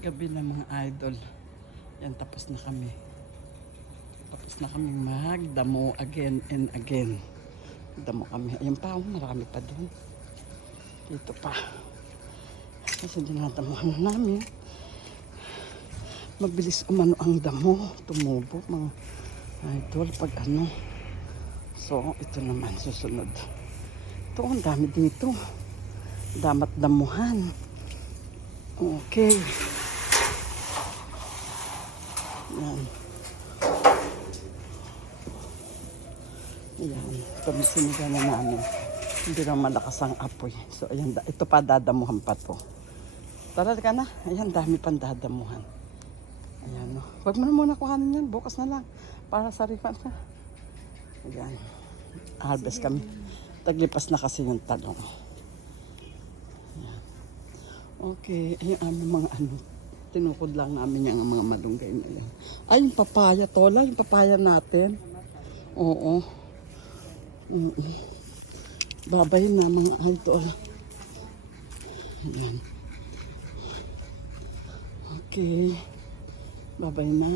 Gabi na mga idol. Yan, tapos na kami. Tapos na kami magdamo again and again. Damo kami. Ayan pa, oh, marami pa doon. Dito pa. Kasi dinadamuhan na namin. Mabilis umano ang damo. Tumubo mga idol pag ano. So, ito naman susunod. Ito, ang dami dito. Damat damuhan. Okay. Yan. Yan. Tumisinigan na namin. Hindi na malakas ang apoy. So, ayan. Ito pa, dadamuhan pa to. Tara ka na. Ayan, dami pang dadamuhan. Ayan, no. Huwag mo na muna kuhanin yan. Bukas na lang. Para sa refund na. Ayan. Harvest kami. Taglipas na kasi yung talong. Okay. Ayan, aming mga ano. Tinukod lang namin yung mga malunggay na. Ay, yung papaya, Tola. Yung papaya natin. Oo. Mm Babay na mga idol. Ayan. Okay. Babay na.